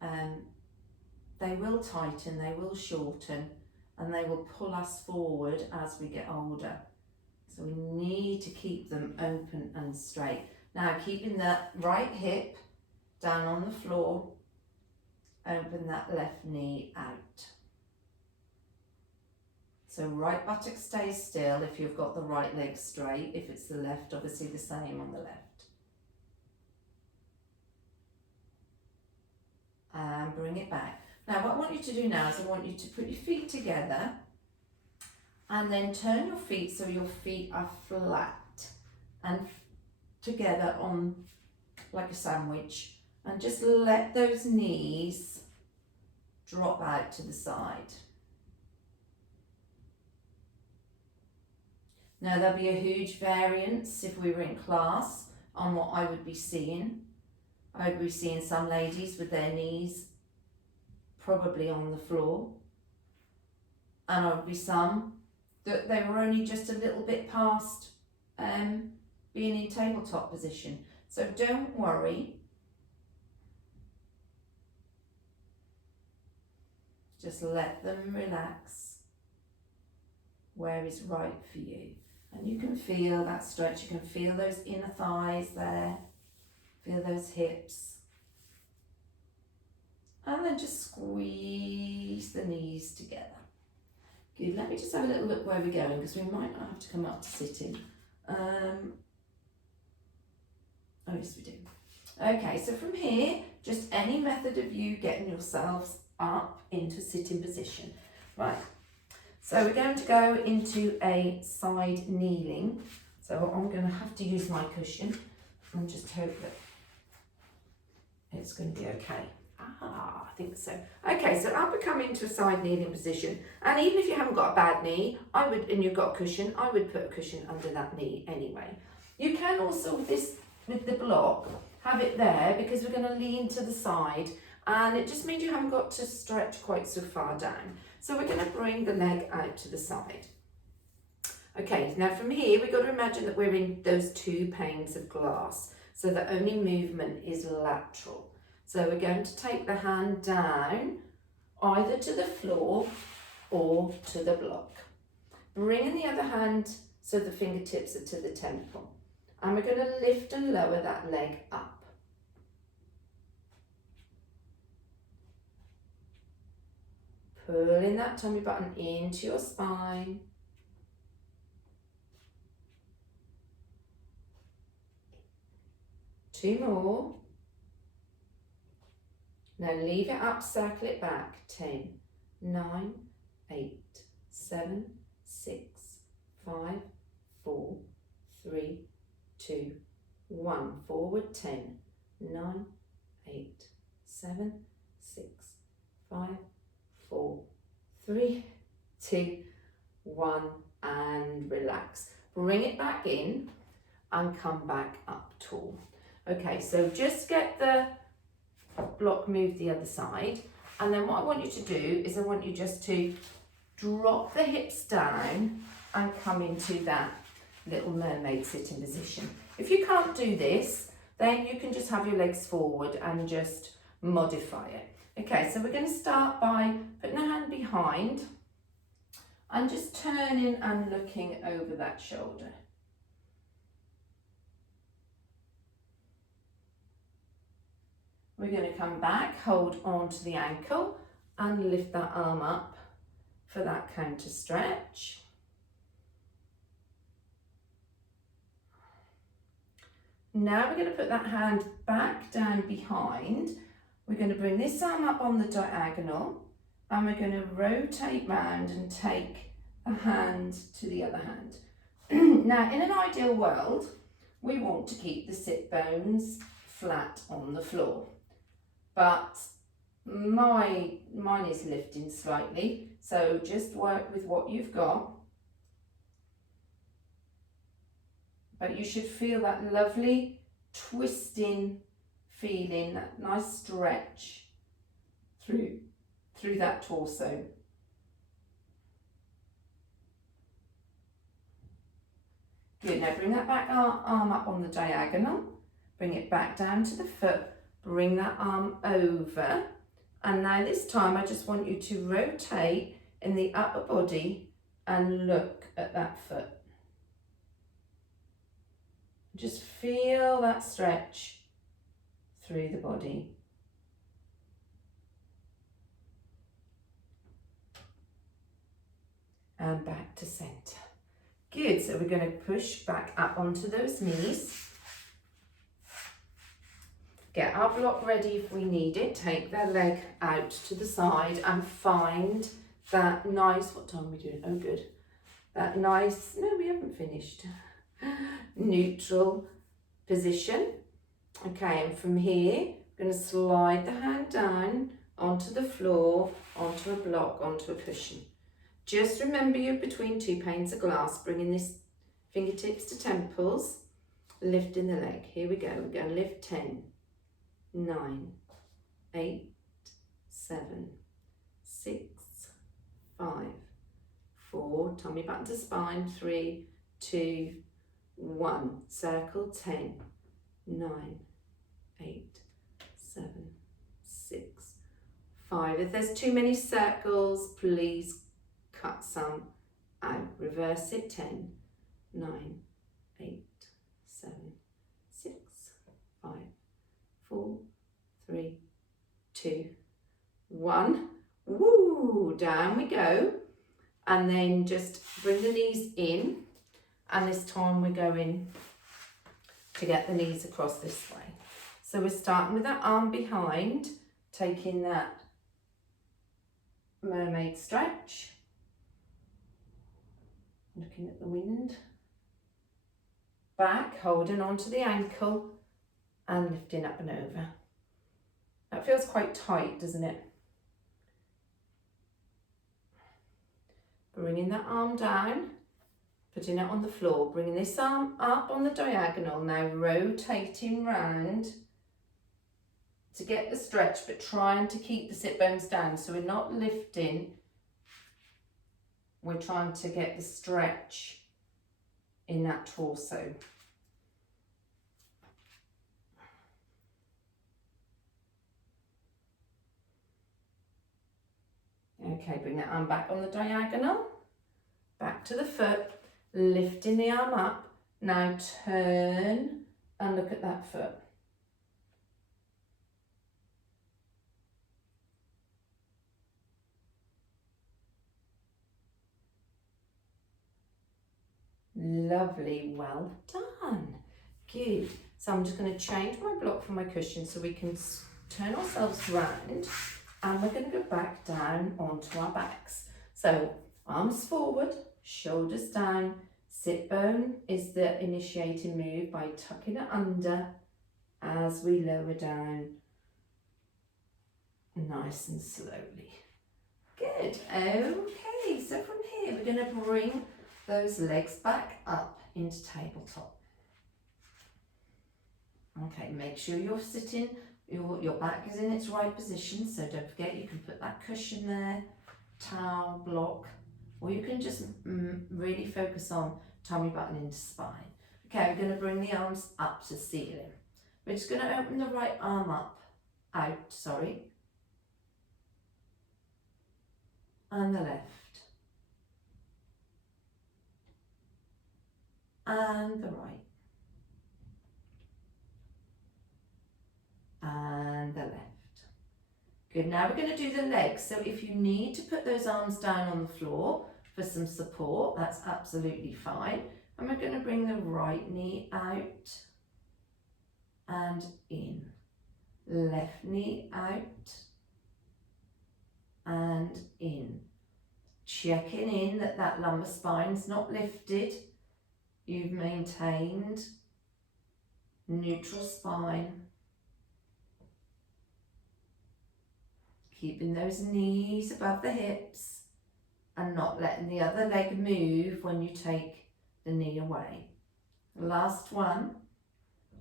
they will tighten, they will shorten, and they will pull us forward as we get older. So we need to keep them open and straight. Now, keeping that right hip down on the floor, open that left knee out. So right buttock stays still if you've got the right leg straight. If it's the left, obviously the same on the left. And bring it back. Now what I want you to do now is I want you to put your feet together and then turn your feet so your feet are flat and together on like a sandwich, and just let those knees drop out to the side. Now there'll be a huge variance if we were in class on what I would be seeing. I would be seeing some ladies with their knees probably on the floor, and I would be some that they were only just a little bit past being in tabletop position. So don't worry. Just let them relax where is right for you. And you can feel that stretch, you can feel those inner thighs there, feel those hips. And then just squeeze the knees together. Good, let me just have a little look where we're going, because we might not have to come up to sitting. Oh yes we do. Okay, so from here, just any method of you getting yourselves up into sitting position. Right, so we're going to go into a side kneeling. So I'm going to have to use my cushion and just hope that it's going to be okay. I think so. Okay, so I'll be coming into a side kneeling position, and even if you haven't got a bad knee, and you've got a cushion, I would put a cushion under that knee anyway. You can also, with the block, have it there, because we're going to lean to the side, and it just means you haven't got to stretch quite so far down. So we're going to bring the leg out to the side. Okay, now from here we've got to imagine that we're in those two panes of glass, so the only movement is lateral. So we're going to take the hand down either to the floor or to the block. Bringing the other hand so the fingertips are to the temple. And we're going to lift and lower that leg up. Pulling that tummy button into your spine. Two more. Now leave it up, circle it back. 10, 9, 8, 7, 6, 5, 4, 3, 2, 1. Forward 10, 9, 8, 7, 6, 5, 4, 3, 2, 1, and relax. Bring it back in and come back up tall. Okay, so just get the block moved the other side, And then what I want you to do is I want you just to drop the hips down and come into that little mermaid sitting position. If you can't do this, then you can just have your legs forward and just modify it. Okay, so we're going to start by putting a hand behind and just turning and looking over that shoulder. We're going to come back, hold on to the ankle and lift that arm up for that counter stretch. Now we're going to put that hand back down behind. We're going to bring this arm up on the diagonal and we're going to rotate round and take a hand to the other hand. Now, in an ideal world, we want to keep the sit bones flat on the floor, but mine is lifting slightly, so just work with what you've got. But you should feel that lovely twisting feeling, that nice stretch through that torso. Good, now bring that back arm up on the diagonal, bring it back down to the foot, bring that arm over, and now this time I just want you to rotate in the upper body and look at that foot. Just feel that stretch through the body. And back to centre. Good, so we're going to push back up onto those knees. Get our block ready if we need it. Take that leg out to the side and find that nice, what time are we doing? Oh good. That nice, no we haven't finished. Neutral position. Okay, and from here, I'm going to slide the hand down onto the floor, onto a block, onto a cushion. Just remember you're between two panes of glass, bringing this fingertips to temples, lifting the leg. Here we go. We're going to lift 10, 9, 8, 7, 6, 5, 4, tummy back to spine, 3, 2, 1. Circle 10, 9, 8, 7, 6, 5. If there's too many circles, please cut some out. Reverse it. 10, 9, 8, 7, 6, 5, 4, 3, 2, 1. Woo! Down we go. And then just bring the knees in. And this time we're going to get the knees across this way. So we're starting with that arm behind, taking that mermaid stretch. Looking at the wind. Back, holding onto the ankle and lifting up and over. That feels quite tight, doesn't it? Bringing that arm down, putting it on the floor, bringing this arm up on the diagonal, now rotating round to get the stretch, but trying to keep the sit bones down. So we're not lifting, we're trying to get the stretch in that torso. Okay, bring that arm back on the diagonal, back to the foot, lifting the arm up. Now turn and look at that foot. Lovely, well done. Good. So I'm just going to change my block for my cushion so we can turn ourselves round, and we're going to go back down onto our backs. So arms forward, shoulders down, sit bone is the initiating move by tucking it under as we lower down nice and slowly. Good. Okay, so from here we're going to bring those legs back up into tabletop. Okay, make sure you're sitting your back is in its right position, so don't forget you can put that cushion there, towel, block, or you can just really focus on tummy button into spine. Okay, we're going to bring the arms up to ceiling. We're just going to open the right arm out, and the left, and the right, and the left. Good, now we're going to do the legs. So if you need to put those arms down on the floor for some support, that's absolutely fine. And we're going to bring the right knee out and in. Left knee out and in. Checking in that that lumbar spine's not lifted. You've maintained neutral spine. Keeping those knees above the hips and not letting the other leg move when you take the knee away. Last one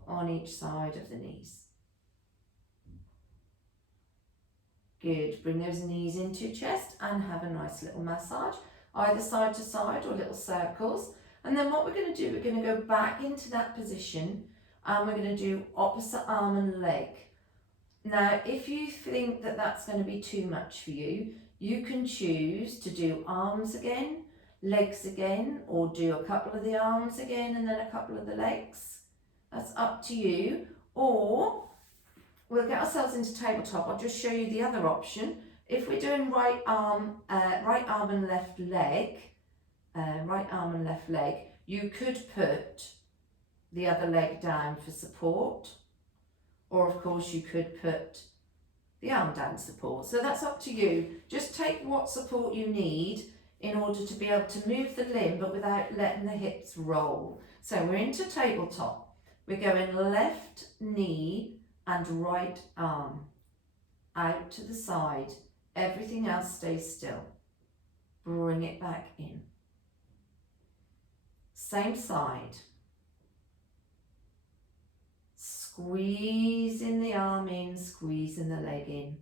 on each side of the knees. Good, bring those knees into your chest and have a nice little massage, either side to side or little circles. And then what we're going to do, we're going to go back into that position and we're going to do opposite arm and leg. Now, if you think that that's going to be too much for you, you can choose to do arms again, legs again, or do a couple of the arms again and then a couple of the legs. That's up to you. Or we'll get ourselves into tabletop. I'll just show you the other option. If we're doing right arm and left leg, you could put the other leg down for support. Or of course you could put the arm down support. So that's up to you. Just take what support you need in order to be able to move the limb but without letting the hips roll. So we're into tabletop. We're going left knee and right arm out to the side. Everything else stays still. Bring it back in. Same side. Squeezing the arm in, squeezing the leg in.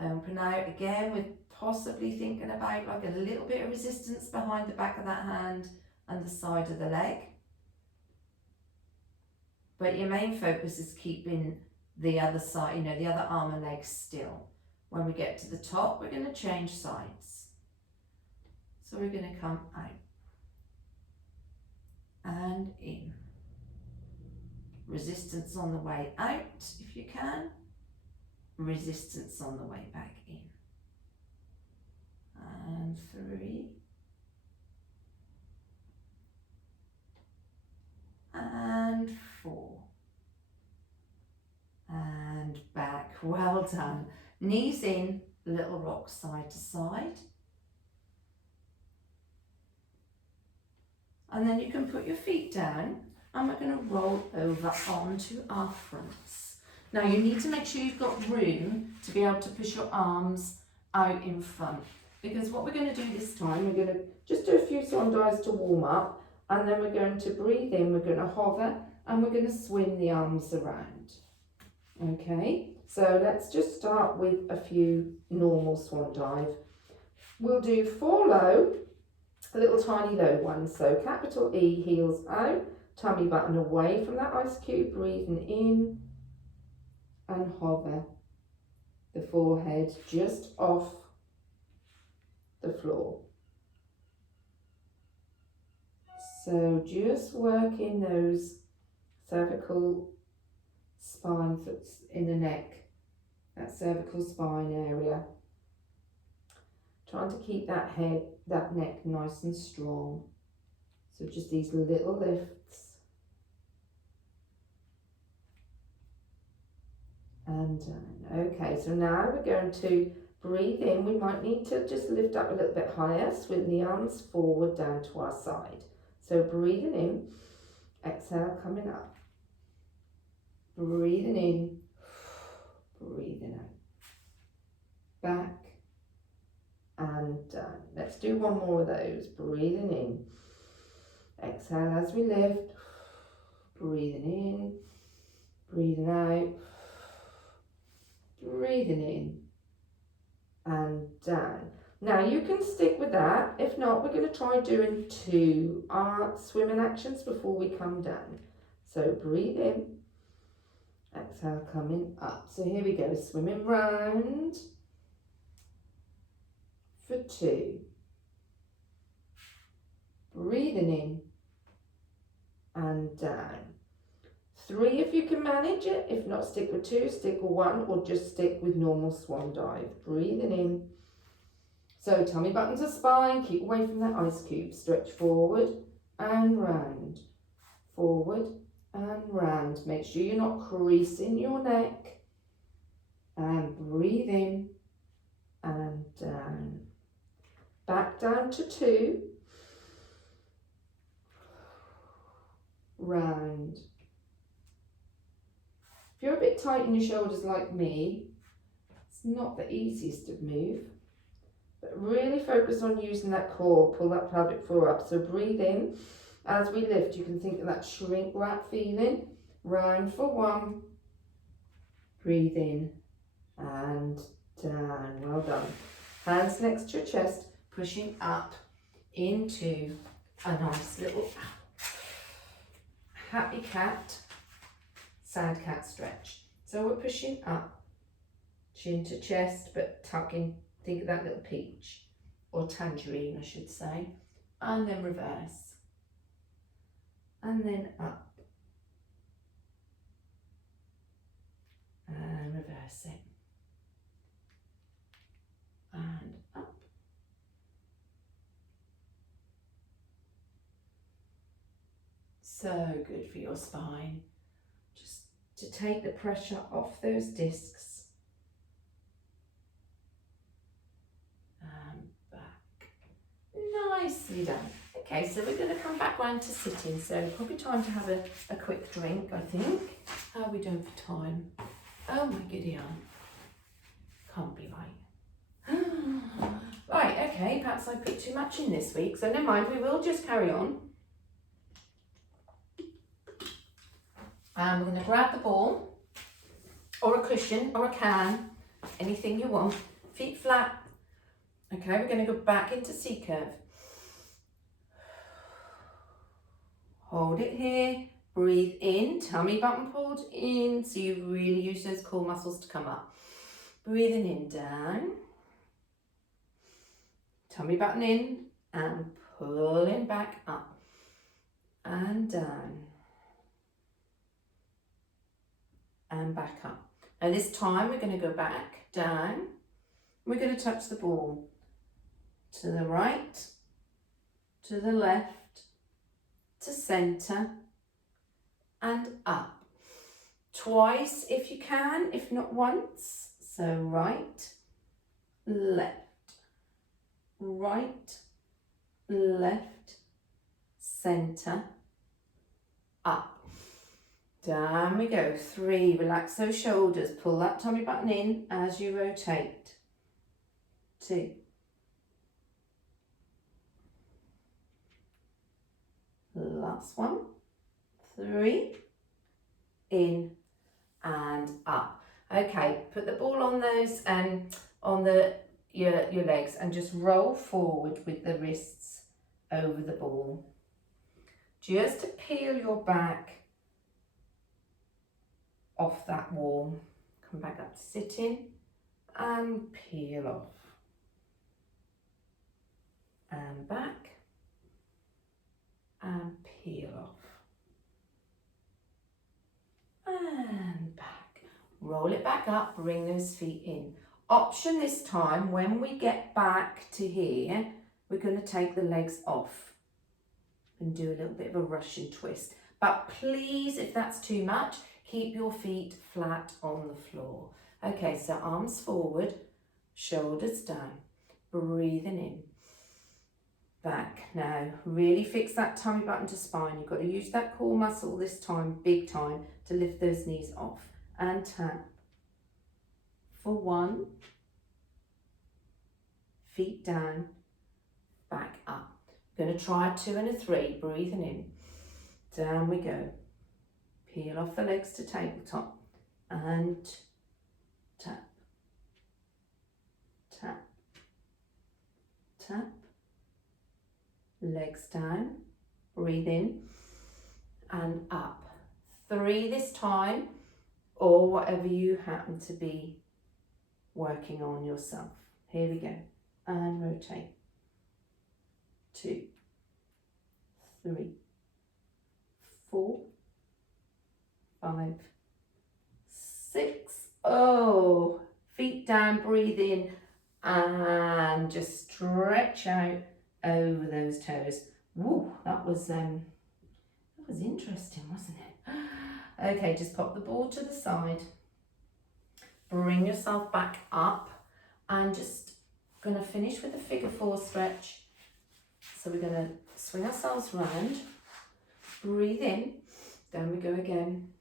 Open out again with possibly thinking about like a little bit of resistance behind the back of that hand and the side of the leg. But your main focus is keeping the other side, the other arm and leg still. When we get to the top, we're going to change sides. So we're going to come out and in. Resistance on the way out if you can. Resistance on the way back in. And 3. And 4. And back. Well done. Knees in, little rock side to side. And then you can put your feet down and we're going to roll over onto our fronts. Now you need to make sure you've got room to be able to push your arms out in front, because what we're going to do this time, we're going to just do a few swan dives to warm up, and then we're going to breathe in, we're going to hover, and we're going to swing the arms around. Okay, so let's just start with a few normal swan dive. We'll do 4 low, a little tiny low ones. So capital E, heels out, tummy button away from that ice cube, breathing in and hover the forehead just off the floor. So just working those cervical spine in the neck, that cervical spine area. Trying to keep that head, that neck nice and strong. So just these little lifts. And down. Okay, so now we're going to breathe in. We might need to just lift up a little bit higher, swing the arms forward down to our side. So breathing in, exhale, coming up. Breathing in, breathing out. Back and down. Let's do one more of those. Breathing in, exhale as we lift, breathing in breathing out, breathing in and down. Now you can stick with that. If not, we're going to try doing 2 swimming actions before we come down. So breathe in, exhale, coming up. So here we go, swimming round for 2. Breathing in and down. 3 if you can manage it. If not, stick with 2, stick with 1, or just stick with normal swan dive. Breathing in. So tummy button to spine, keep away from that ice cube. Stretch forward and round. Forward and round. Make sure you're not creasing your neck. And breathe in and down. Back down to 2. Round. If you're a bit tight in your shoulders like me, it's not the easiest to move. But really focus on using that core, pull that pelvic floor up. So breathe in. As we lift, you can think of that shrink wrap feeling. Round for 1. Breathe in and down. Well done. Hands next to your chest, pushing up into a nice little happy cat, sad cat stretch. So we're pushing up, chin to chest, but tucking. Think of that little peach, or tangerine I should say, and then reverse, and then up, and reverse it, and up, so good for your spine, just to take the pressure off those discs. Nicely done. Okay, so we're going to come back round to sitting, so probably time to have a quick drink, I think. How are we doing for time? Oh my giddy aunt. Can't be right. Right, okay, perhaps I put too much in this week, so never mind, we will just carry on. And we're going to grab the ball, or a cushion, or a can, anything you want. Feet flat. Okay, we're going to go back into C curve. Hold it here, breathe in, tummy button pulled in, so you really use those core muscles to come up. Breathing in, down, tummy button in, and pulling back up, and down, and back up. And this time we're going to go back, down, we're going to touch the ball to the right, to the left, to centre, and up. Twice if you can, if not once. So right, left, right, left, centre, up. Down we go. 3, relax those shoulders, pull that tummy button in as you rotate. 2. Last one. 3. In and up. Okay, put the ball on those on your legs and just roll forward with the wrists over the ball. Just to peel your back off that wall. Come back up to sitting and peel off. And back. And peel off. And back. Roll it back up, bring those feet in. Option this time, when we get back to here, we're going to take the legs off and do a little bit of a Russian twist. But please, if that's too much, keep your feet flat on the floor. Okay, so arms forward, shoulders down, breathing in. Back. Now really fix that tummy button to spine. You've got to use that core muscle this time, big time, to lift those knees off. And tap for 1, feet down, back up. We're going to try a 2 and a 3, breathing in. Down we go. Peel off the legs to tabletop and tap, tap, tap. Legs down, breathe in and up. 3 this time, or whatever you happen to be working on yourself. Here we go. And rotate. 2, 3, 4, 5, 6. Oh, feet down, breathe in and just stretch out over those toes. Woo, that was interesting, wasn't it? Okay, just pop the ball to the side. Bring yourself back up and just gonna finish with a figure 4 stretch. So we're gonna swing ourselves round, breathe in, down we go again.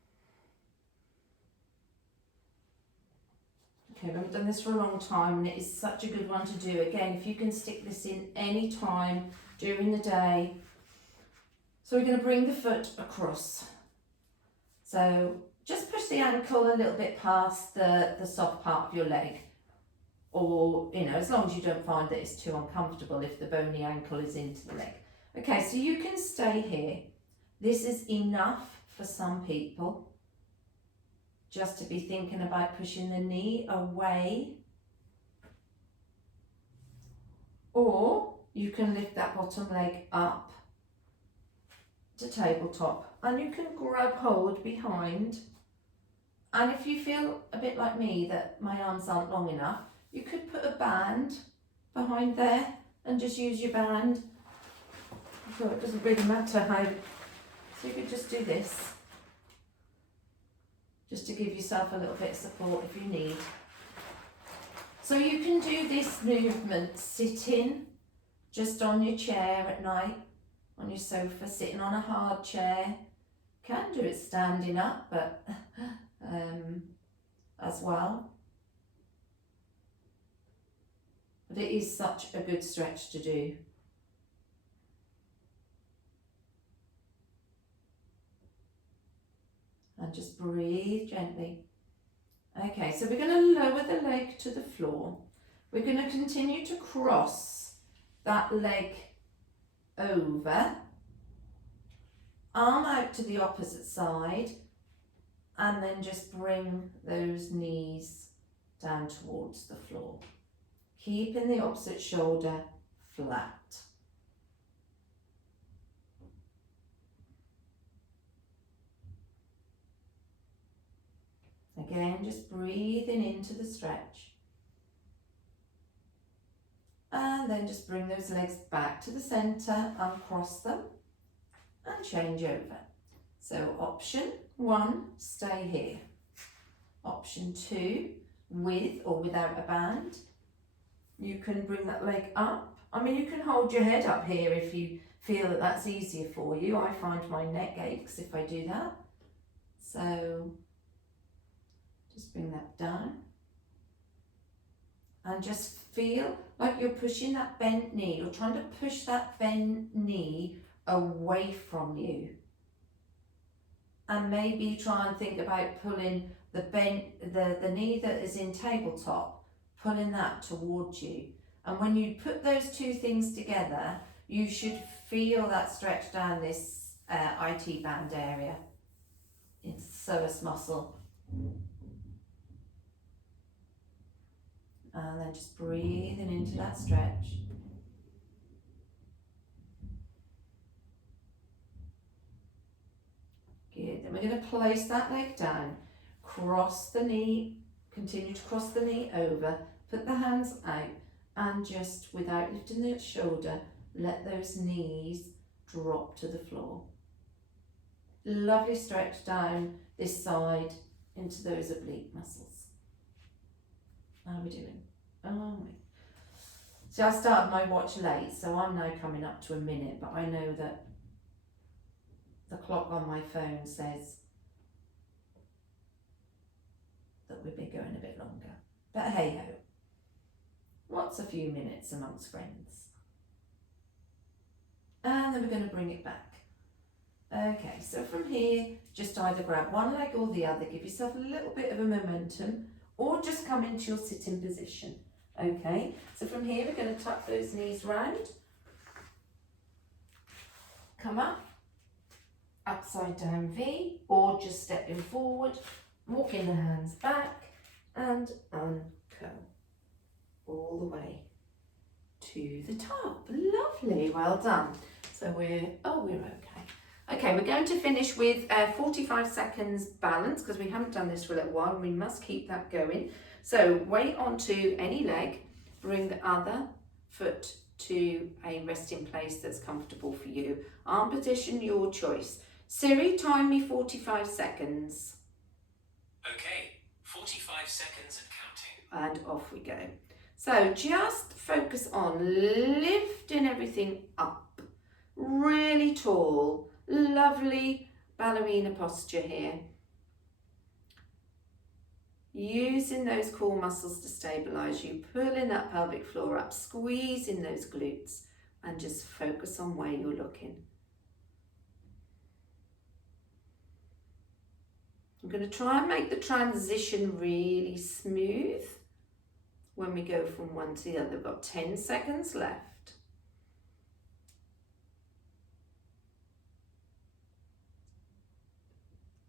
Okay, we haven't done this for a long time and it is such a good one to do. Again, if you can stick this in any time during the day. So we're going to bring the foot across. So just push the ankle a little bit past the soft part of your leg. Or, you know, as long as you don't find that it's too uncomfortable if the bony ankle is into the leg. Okay, so you can stay here. This is enough for some people. Just to be thinking about pushing the knee away. Or you can lift that bottom leg up to tabletop and you can grab hold behind. And if you feel a bit like me that my arms aren't long enough, you could put a band behind there and just use your band. So it doesn't really matter how, so you could just do this. Just to give yourself a little bit of support if you need. So you can do this movement sitting just on your chair at night, on your sofa, sitting on a hard chair. Can do it standing up, but as well. But it is such a good stretch to do. And just breathe gently. Okay, so we're going to lower the leg to the floor. We're going to continue to cross that leg over, arm out to the opposite side, and then just bring those knees down towards the floor. Keeping the opposite shoulder flat. Again, just breathing into the stretch. And then just bring those legs back to the centre, uncross them and change over. So option 1, stay here. Option 2, with or without a band. You can bring that leg up. I mean, you can hold your head up here if you feel that that's easier for you. I find my neck aches if I do that. So just bring that down and just feel like you're pushing that bent knee. You're trying to push that bent knee away from you. And maybe try and think about pulling the knee that is in tabletop, pulling that towards you. And when you put those two things together, you should feel that stretch down this IT band area. It's psoas muscle. And then just breathing into that stretch. Good. Then we're going to place that leg down, cross the knee, continue to cross the knee over, put the hands out, and just without lifting the shoulder, let those knees drop to the floor. Lovely stretch down this side into those oblique muscles. How are we doing? Oh, so I started my watch late, so I'm now coming up to a minute, but I know that the clock on my phone says that we've been going a bit longer. But hey ho, what's a few minutes amongst friends? And then we're going to bring it back. Okay, so from here, just either grab one leg or the other, give yourself a little bit of a momentum, or just come into your sitting position. Okay, so from here we're going to tuck those knees round, come up, upside down V, or just stepping forward, walking the hands back and uncurl all the way to the top. Lovely, well done. So we're okay. Okay, we're going to finish with 45 seconds balance because we haven't done this for a little while and we must keep that going. So weight onto any leg, bring the other foot to a resting place that's comfortable for you. Arm position, your choice. Siri, time me 45 seconds. Okay, 45 seconds and counting. And off we go. So just focus on lifting everything up, really tall, lovely ballerina posture here. Using those core muscles to stabilize you, pulling that pelvic floor up, squeezing those glutes, and just focus on where you're looking. I'm going to try and make the transition really smooth when we go from one to the other. We've got 10 seconds left.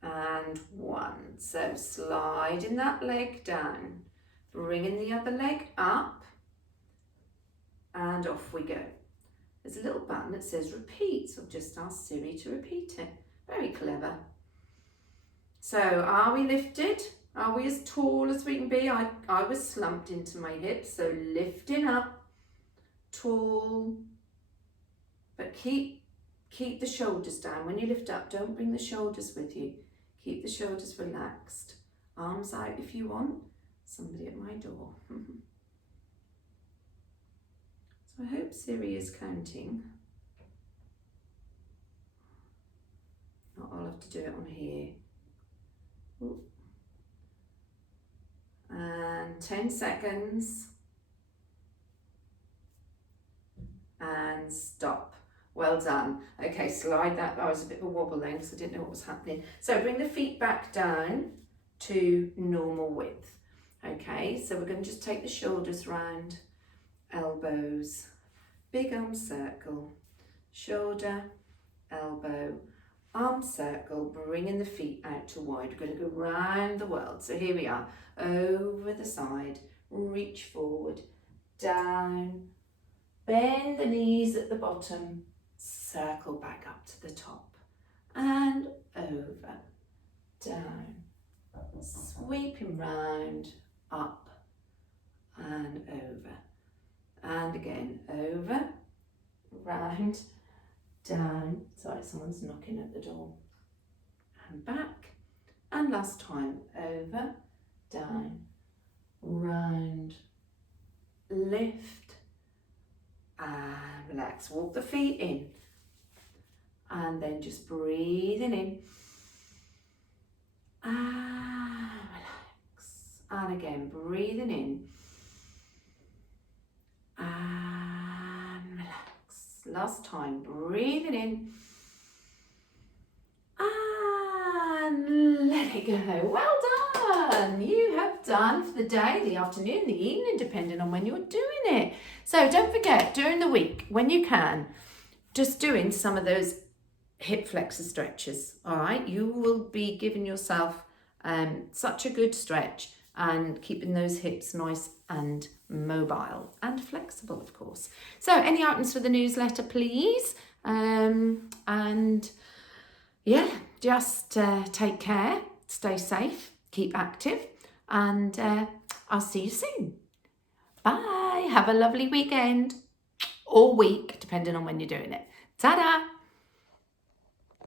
And 1. So sliding that leg down, bringing the other leg up, and off we go. There's a little button that says repeat, so I've just asked Siri to repeat it. Very clever. So are we lifted? Are we as tall as we can be? I was slumped into my hips, so lifting up, tall, but keep the shoulders down. When you lift up, don't bring the shoulders with you. Keep the shoulders relaxed. Arms out if you want. Somebody at my door. So I hope Siri is counting. I'll have to do it on here. Ooh. And 10 seconds. And stop. Well done. Okay, slide that. That was a bit of a wobble then because I didn't know what was happening. So bring the feet back down to normal width. Okay, so we're going to just take the shoulders round, elbows, big arm circle, shoulder, elbow, arm circle, bringing the feet out to wide. We're going to go round the world. So here we are, over the side, reach forward, down, bend the knees at the bottom, circle back up to the top, and over, down, sweeping round, up, and over, and again, over, round, down, sorry, someone's knocking at the door, and back, and last time, over, down, round, lift, and relax. Walk the feet in, and then just breathing in, and relax, and again, breathing in, and relax. Last time, breathing in, and let it go. Well done. You have done for the day, the afternoon, the evening, depending on when you're doing it. So don't forget, during the week, when you can, just doing some of those hip flexor stretches, all right? You will be giving yourself such a good stretch and keeping those hips nice and mobile and flexible, of course. So any items for the newsletter, please? And yeah, just take care, stay safe, keep active, and I'll see you soon. Bye. Have a lovely weekend or week, depending on when you're doing it. Ta-da!